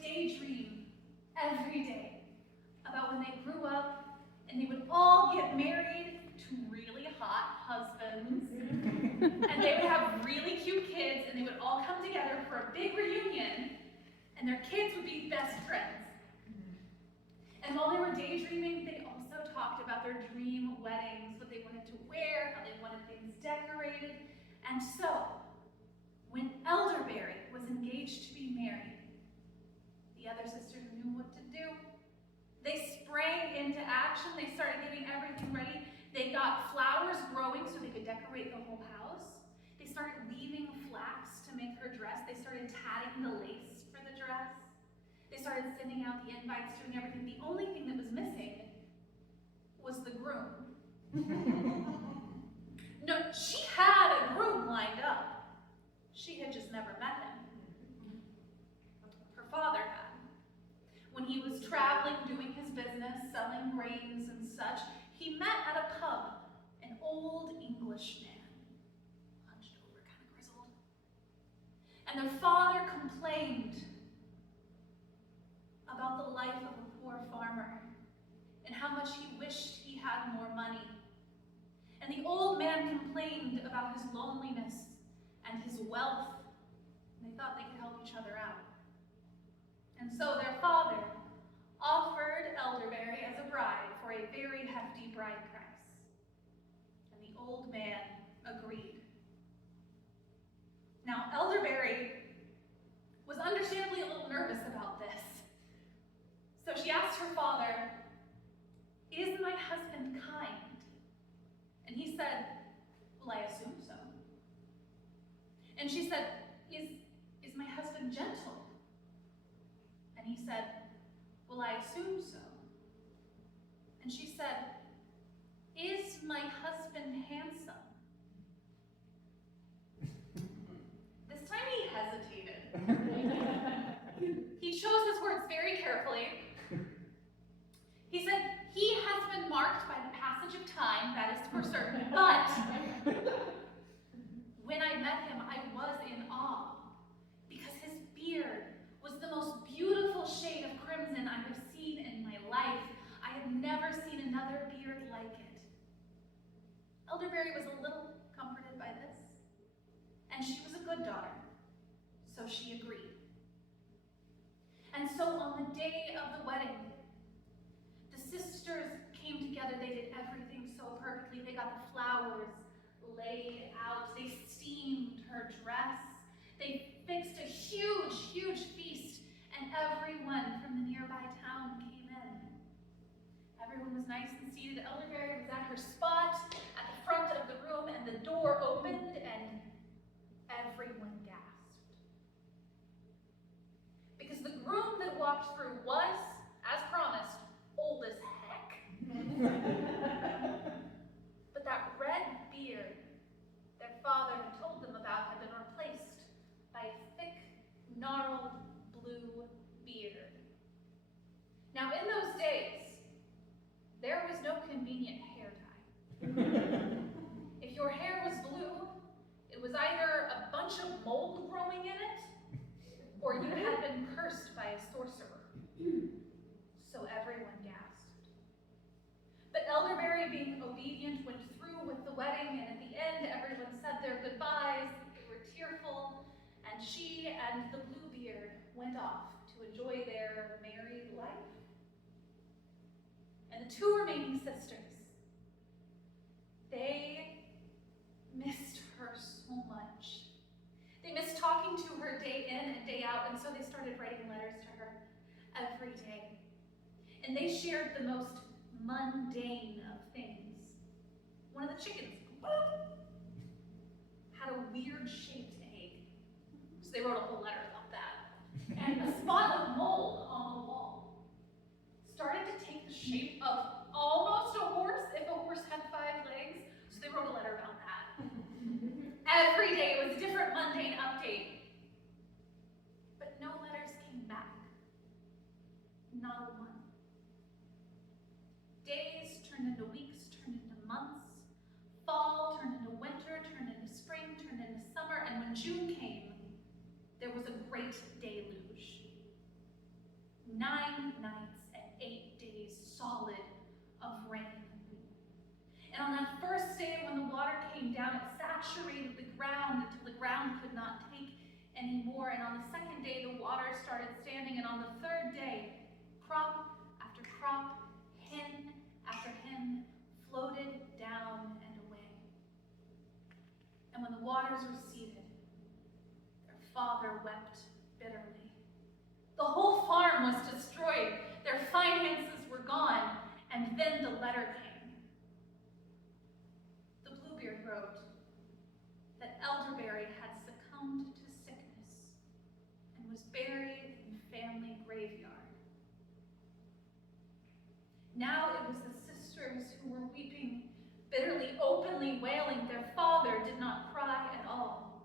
would daydream every day about when they grew up and they would all get married to really hot husbands. And they would have really cute kids, and they would all come together for a big reunion, and their kids would be best friends. And while they were daydreaming, they also talked about their dream weddings, what they wanted to wear, how they wanted things decorated. And so, when Elderberry was engaged to be married, the other sisters knew what to do. They sprang into action. They started getting everything ready. They got flowers growing so they could decorate the whole house. They started weaving flax to make her dress. They started tatting the lace for the dress. They started sending out the invites, doing everything. The only thing that was missing was the groom. No, she had a groom lined up. She had just never met him. Her father had. When he was traveling, doing his business, selling grains and such, he met at a pub an old English man, hunched over, kind of grizzled. And their father complained about the life of a poor farmer and how much he wished he had more money. And the old man complained about his loneliness and his wealth, and they thought they could help each other out. And so their father offered Elderberry as a bride for a very hefty bride price. And the old man agreed. Now, Elderberry was understandably a little nervous about this. So she asked her father, "Is my husband kind?" And he said, "Well, I assume so." And she said, Is my husband gentle?" And he said, "Well, I assume so." And she said, "Is my husband handsome?" This time he hesitated. He chose his words very carefully. He said, "He has been marked by the passage of time, that is for certain, but when I met him, I was in awe, because his beard was the most beautiful shade of crimson I have seen in my life. I have never seen another beard like it." Elderberry was a little comforted by this, and she was a good daughter, so she agreed. And so on the day of the wedding, the sisters came together. They did everything so perfectly. They got the flowers laid out. They steamed her dress. They fixed a huge, huge feast, and everyone from the nearby town came in. Everyone was nice and seated. Elderberry was at her spot at the front of the room, and the door opened, and everyone gasped. Because the groom that walked through was, as promised, old as heck. But that red beard their father had told them about had been replaced by a thick, gnarled blue beard. Now, in those days, there was no convenient hair tie. If your hair was blue, it was either a bunch of mold growing in it, or you had been cursed by a sorcerer. So everyone gasped. But Elderberry, being obedient, went through with the wedding, and at the end, everyone said their goodbyes. They were tearful, and she and the Bluebeard went off to enjoy their married life. And the two remaining sisters, they missed her so much. They missed talking to her day in and day out, and so they started writing letters to her every day. And they shared the most mundane of things. One of the chickens had a weird-shaped egg, so they wrote a whole letter about that. And a spot of mold on the wall started to take the shape of almost a horse if a horse had 5 legs, so they wrote a letter about that. Every day it was a different mundane update. But no letters came back. Not one. Days turned into weeks, turned into months. Fall turned into winter, turned into spring, turned into summer, and when June came, there was a great deluge. 9 nights and 8 days solid of rain. And on that first day when the water came down, it saturated the ground until the ground could not take any more. And on the second day, the water started standing. And on the third day, crop after crop, hen after hen, floated down and away. And when the waters receded, their father wept bitterly. The whole farm was destroyed. Their finances were gone. And then the letter came. The Bluebeard wrote that Elderberry had succumbed to sickness and was buried in family graveyard. Now it was the sisters who were weeping bitterly, openly wailing. Their father did not cry at all.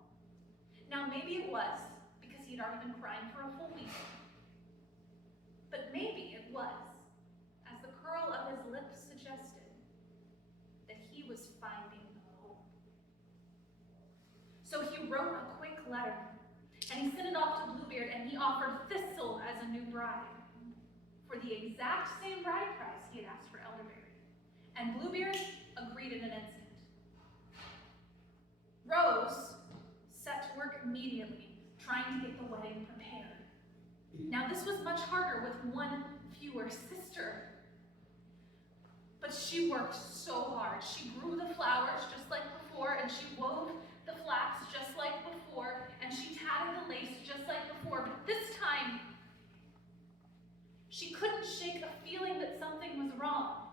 Now maybe it was because he had already been crying for a whole week. But maybe it was, as the curl of his lips suggested, that he was finding hope. So he wrote a quick letter, and he sent it off to Bluebeard, and he offered Thistle as a new bride, for the exact same bride price he had asked for Elderberry. And Bluebeard agreed in an instant. Rose set to work immediately, trying to get the wedding prepared. Now this was much harder with one fewer sister. But she worked so hard. She grew the flowers just like before, and she wove the flax just like before, and she tatted the lace just like before. But this time, she couldn't shake a feeling that something was wrong.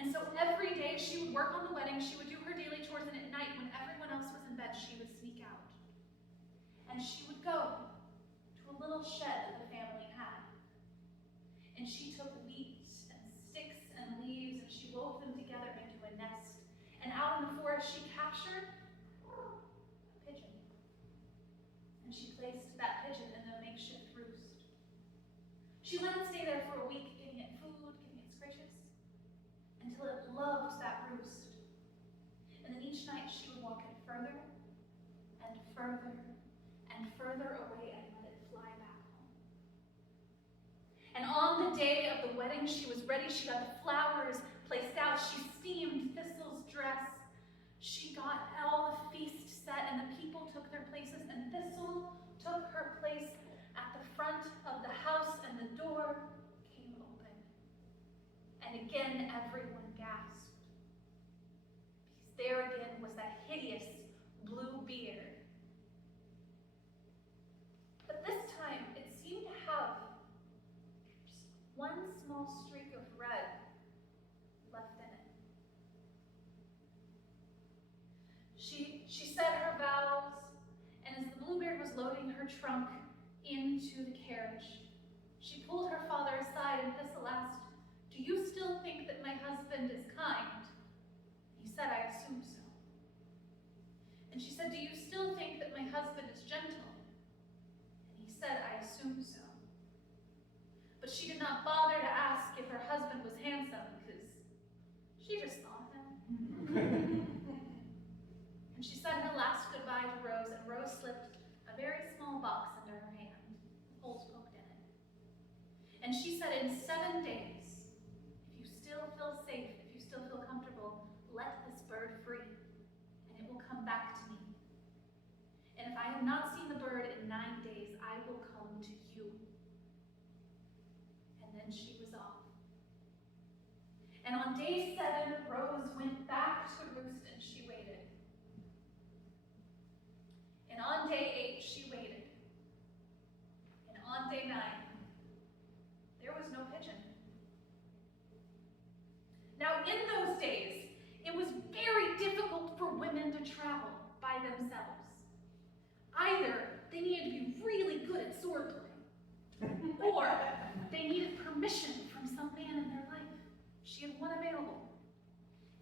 And so every day she would work on the wedding, she would do her daily chores, and at night when everyone else was in bed, she would sneak out. And she would go to a little shed that the family had. And she took wheat and sticks and leaves, and she wove them together into a nest. And out in the forest, she captured a pigeon. And she placed that pigeon in a makeshift roost. She let it stay there for a week, getting it food, getting it scritches, until it loved that roost. And then each night she would walk it further and further and further away and let it fly back home. And on the day of the wedding, she was ready. She got the flowers placed out. She steamed Thistle's dress. She got all the feast set, and the people took their places, and Thistle took her place at the front of the house, and the door came open. And again, everyone gasped. Because there again was that hideous Bluebeard. But this time, it seemed to have just one small streak of red left in it. She said her vows, and as the Bluebeard was loading her trunk into the carriage, she pulled her father aside, and Thistle asked, "Do you still think that my husband is kind?" He said, "I assume so." And she said, "Do you still think that my husband is gentle?" And he said, "I assume so." But she did not bother to ask if her husband was handsome, because she just saw him. And she said her last goodbye to Rose, and Rose slipped a very small box under her hand, with holes poked in it. And she said, "In 7 days, if you still feel safe, if you still feel comfortable, let this bird free, and it will come back to me. And if I have not seen the bird in 9 days, I will come to you." And then she was off. And on day 7, Rose went back to roost, and she waited. And on day 8, she waited. And on day 9, there was no pigeon. Now, in those days, it was very difficult for women to travel by themselves. Either they needed to be really good at swordplay, or they needed permission from some man in their life. She had one available.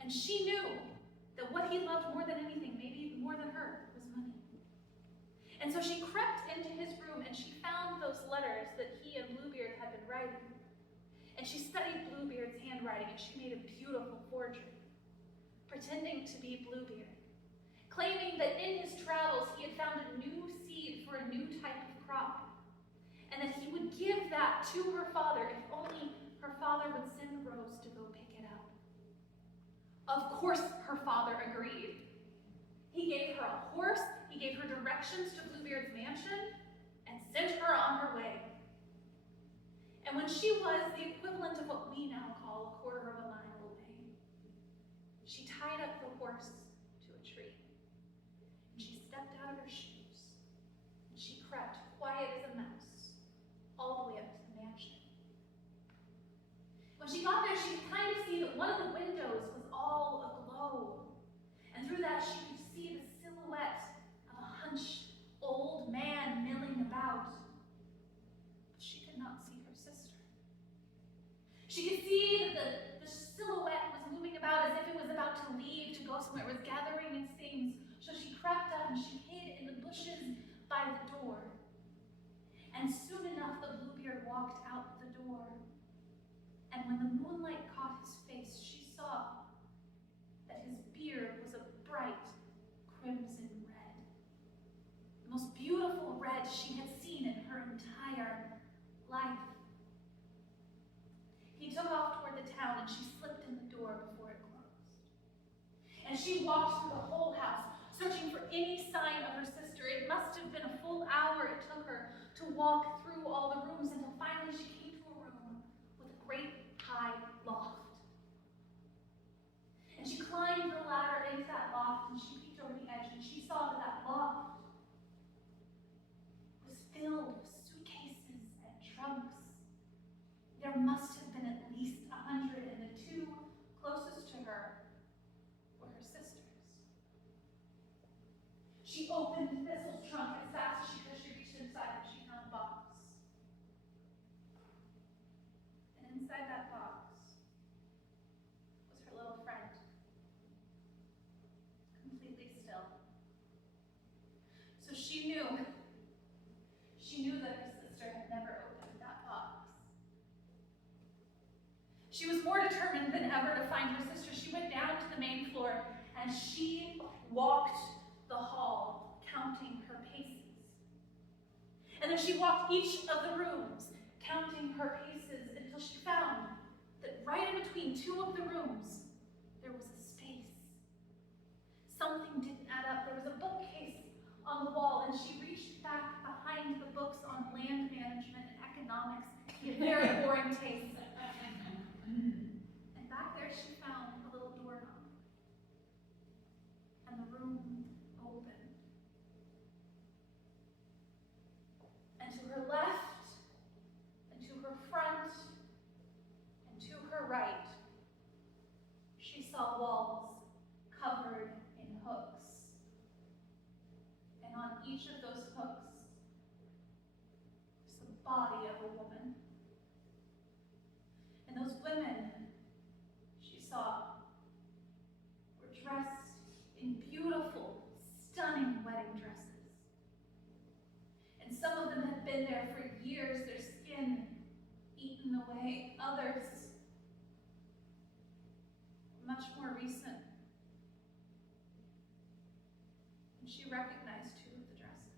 And she knew that what he loved more than anything, maybe even more than her, was money. And so she crept into his room, and she found those letters that he and Bluebeard had been writing. And she studied Bluebeard's handwriting, and she made a beautiful forgery, pretending to be Bluebeard, claiming that in his travels he had found a new seed for a new type of crop, and that he would give that to her father if only her father would send Rose to go pick it up. Of course her father agreed. He gave her a horse, he gave her directions to Bluebeard's mansion, and sent her on her way. And when she was the equivalent of what we now call a quarter of a mile away, she tied up the horse to a tree. And she stepped out of her shoes. And she crept, quiet as a mouse, all the way up to the mansion. When she got there, she could kind of see that one of the windows was all aglow. And through that, she could see the silhouette of a hunched old man milling about. But she could not see her sister. She could see that the silhouette was moving about as if it was about to leave, to go somewhere. It was gathering its things. So she crept up and she hid in the bushes by the door. And soon enough, the Bluebeard walked out the door. And when the moonlight caught his face, she saw that his beard was a bright crimson red. The most beautiful red she had seen in her entire life. He took off toward the town and she slipped in the door before it closed. And she walked through the whole house, searching for any sign of her sister. It must have been a full hour it took her to walk through all the rooms until finally she came to a room with a great high loft. And she climbed the ladder into that loft and she peeked over the edge and she saw that that loft was filled with suitcases and trunks. There must have been at least 100, and the two closest to her were her sisters. She opened Thistle's trunk as fast as she could. She reached inside and she found a box. And inside that box was her little friend, completely still. So she knew that her sister had never opened that box. She was more determined than ever to find her sister. She went down to the main floor and she walked the hall, counting her paces. And then she walked each of the rooms, counting her paces until she found that right in between two of the rooms, there was a space. Something didn't add up. There was a bookcase on the wall, and she reached back behind the books on land management and economics. She had very boring tastes. And back there she found a little doorknob. And the room opened. And to her left, and to her front, and to her right, she saw walls covered in hooks. And on each of those hooks was the body of a woman. And those women she saw were dressed in beautiful, stunning wedding dresses. And some of them had been there for years, their skin eaten away. Others much more recent. And she recognized two of the dresses.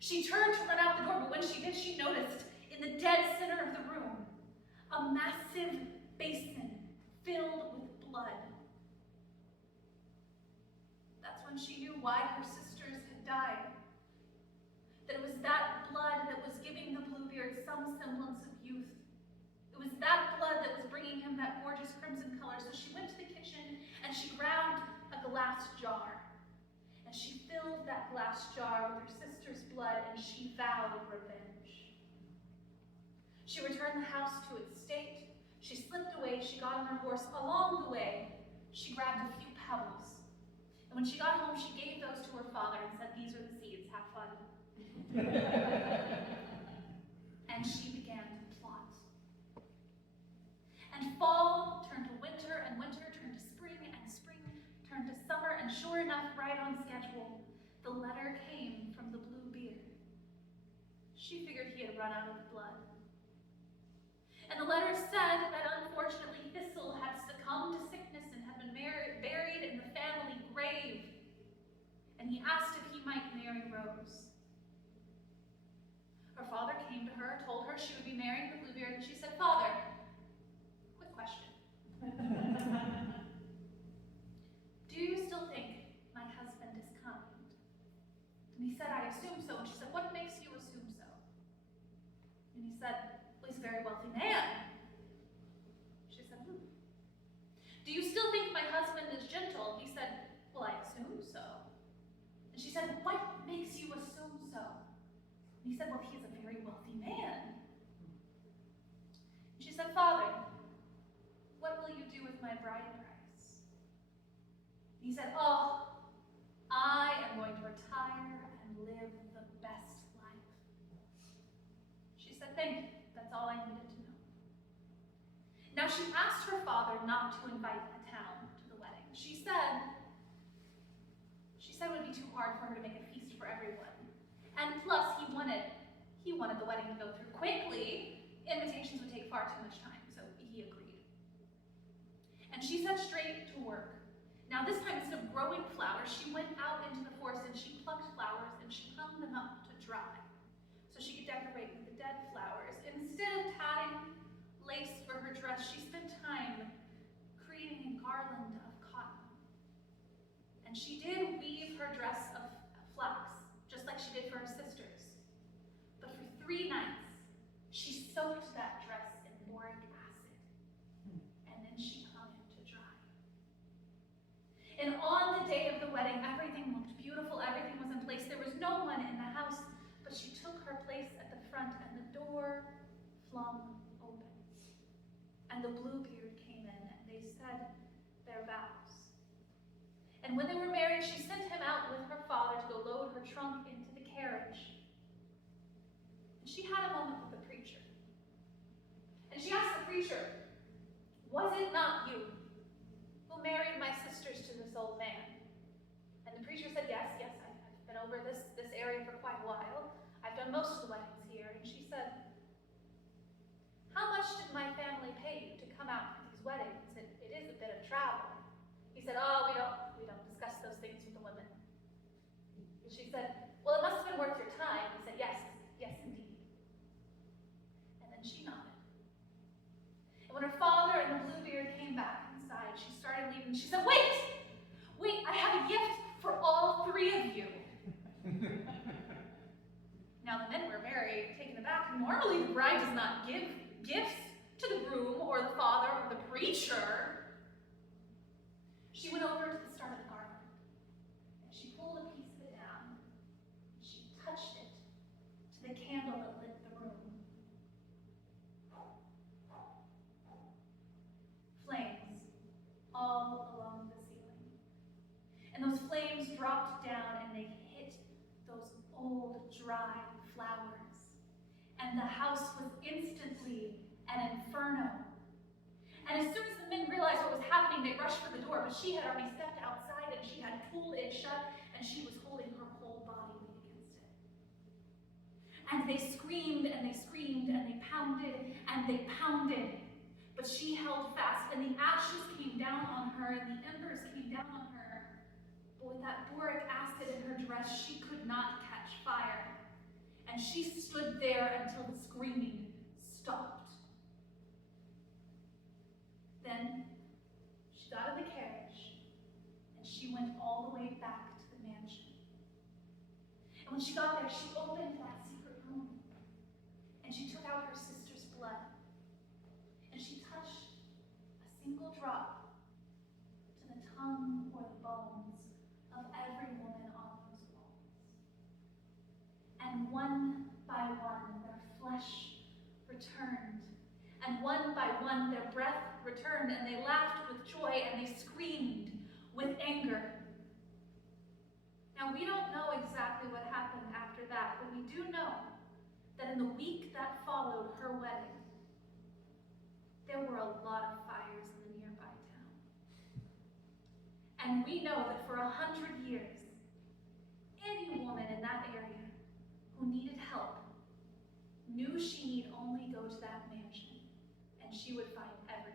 She turned to run out the door, but when she did, she noticed in the dead center of the room a massive basin filled with blood. That's when she knew why her sisters had died. That it was that blood that was giving the Bluebeard some semblance of youth. It was that blood that was bringing him that gorgeous crimson color. So she went to the kitchen and she grabbed a glass jar. And she filled that glass jar with her sister's blood and she vowed revenge. She returned the house to its state. She slipped away. She got on her horse. Along the way, she grabbed a few pebbles. And when she got home, she gave those to her father and said, "These are the seeds. Have fun." And she began to plot. And fall turned to winter, and winter turned to spring, and spring turned to summer. And sure enough, right on schedule, the letter came from the Bluebeard. She figured he had run out of the blood. And the letter said that unfortunately Thistle had succumbed to sickness and had been buried in the family grave. And he asked if he might marry Rose. assume so. And she said, what makes you assume so? And he said, well, he's a very wealthy man. She said, do you still think my husband is gentle? He said, well, I assume so. And she said, what makes you assume so? And he said, well, he's a very wealthy man. She said, Father, what will you do with my bride price? And he said, oh, I am going to retire and live the best life. She said, thank you. That's all I needed to know. Now she asked her father not to invite the town to the wedding. She said it would be too hard for her to make a feast for everyone. And plus, he wanted the wedding to go through quickly. Invitations would take far too much time, so he agreed. And she set straight to work. Now this time, instead of growing flowers, she went out into the forest and she plucked flowers and she hung them up to dry so she could decorate with the dead flowers. Instead of tatting lace for her dress, she spent time creating a garland of cotton. And she did weave her dress of flax, just like she did for her sisters. But for 3 nights, she soaked that dress in boric acid, and then she hung it to dry. And on the day of the wedding, everything looked beautiful, everything was in place. There was no one in the house, but she took her place at the front, and the door flung open. And the Bluebeard came in, and they said their vows. And when they were married, she sent him out with her father to go load her trunk into the carriage. And she had a moment with the preacher. And she asked the preacher, was it not you who married my sisters to this old man? And the preacher said, yes, I've been over this area for quite a while. I've done most of the weddings here. And she said, how much did my family pay you to come out for these weddings? It is a bit of travel. He said, oh, we don't discuss those things with the women. And she said, well, it must have been worth your time. He said, yes, indeed. And then she nodded. And when her father and the Bluebeard came back inside, she started leaving. She said, wait, I have a gift for all 3 of you. Now the men were very taken aback. Normally the bride does not give gifts to the groom or the father or the preacher. She went over to the start of the garland, and she pulled a piece of it down, and she touched it to the candle that lit the room. Flames all along the ceiling. And those flames dropped down and they hit those old, dry flowers. And the house was instantly an inferno. And as soon as the men realized what was happening, they rushed for the door, but she had already stepped outside and she had pulled it shut, and she was holding her whole body against it. And they screamed and they screamed and they pounded, but she held fast, and the ashes came down on her and the embers came down on her. But with that boric acid in her dress, she could not catch fire. And she stood there until the screaming stopped. Then she got in the carriage and she went all the way back to the mansion. And when she got there, she opened that secret room and she took out her sister's blood and she touched a single drop to the tongue or the bones of every woman on those walls. And one by one, their flesh returned. And one by one, their breath returned, and they laughed with joy, and they screamed with anger. Now, we don't know exactly what happened after that, but we do know that in the week that followed her wedding, there were a lot of fires in the nearby town. And we know that for 100 years, any woman in that area who needed help knew she need only go to that mansion, and she would find everything.